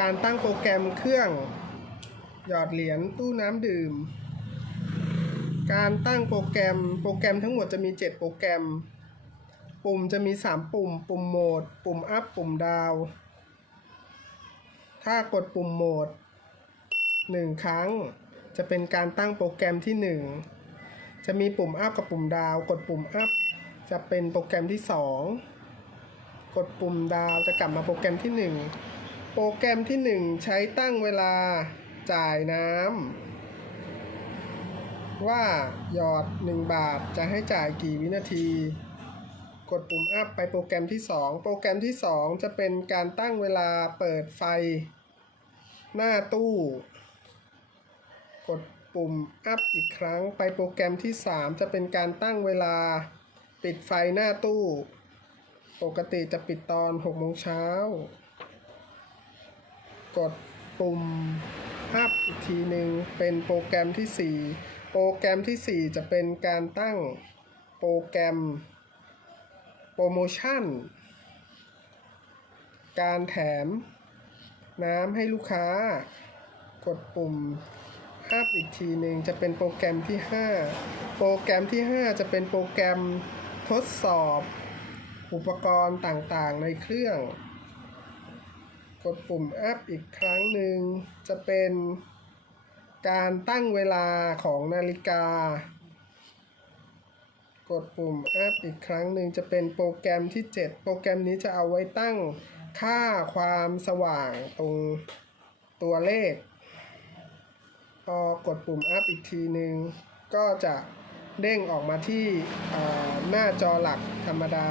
การตั้งโปรแกรมเครื่อง หยอดเหรียญตู้น้ำดื่ม การตั้งโปรแกรม โปรแกรมทั้งหมดจะมี 7 โปรแกรม ปุ่มจะมี 3 ปุ่ม ปุ่มโหมด ปุ่มอัพ ปุ่มดาว ถ้ากดปุ่มโหมด 1 ครั้ง จะเป็นการตั้งโปรแกรมที่ 1 จะมีปุ่มอัพกับปุ่มดาว กดปุ่มอัพจะเป็นโปรแกรมที่ 2 กดปุ่มดาวจะกลับมาโปรแกรมที่ 1 โปรแกรมที่ 1 ใช้ตั้งเวลาจ่ายน้ำว่าหยอด 1 บาทจะให้จ่ายกี่วินาที กดปุ่มอัพไปโปรแกรมที่ 2 โปรแกรมที่ 2 จะเป็นการตั้งเวลาเปิดไฟ หน้าตู้ กดปุ่มอัพอีกครั้งไปโปรแกรมที่ 3 จะเป็นการตั้งเวลาปิดไฟหน้าตู้ ปกติจะปิดตอน6โมงเช้า กดปุ่มอัพอีกทีหนึ่งเป็นโปรแกรมที่ 4 โปรแกรมที่ 4 จะเป็นการตั้งโปรแกรมโปรโมชั่น การแถมน้ำให้ลูกค้า กดปุ่มอัพอีกทีหนึ่งจะเป็นโปรแกรมที่ 5 โปรแกรมที่ 5 จะเป็นโปรแกรมทดสอบอุปกรณ์ต่างๆในเครื่อง กดปุ่มอัพอีกครั้งหนึ่งจะเป็นการตั้งเวลาของนาฬิกา กดปุ่มอัพอีกครั้งหนึ่งจะเป็นโปรแกรมที่ 7 โปรแกรมนี้จะเอาไว้ตั้งค่าความสว่างตรงตัวเลข พอกดปุ่มอัพอีกทีหนึ่งก็จะเด้งออกมาที่หน้าจอหลักธรรมดา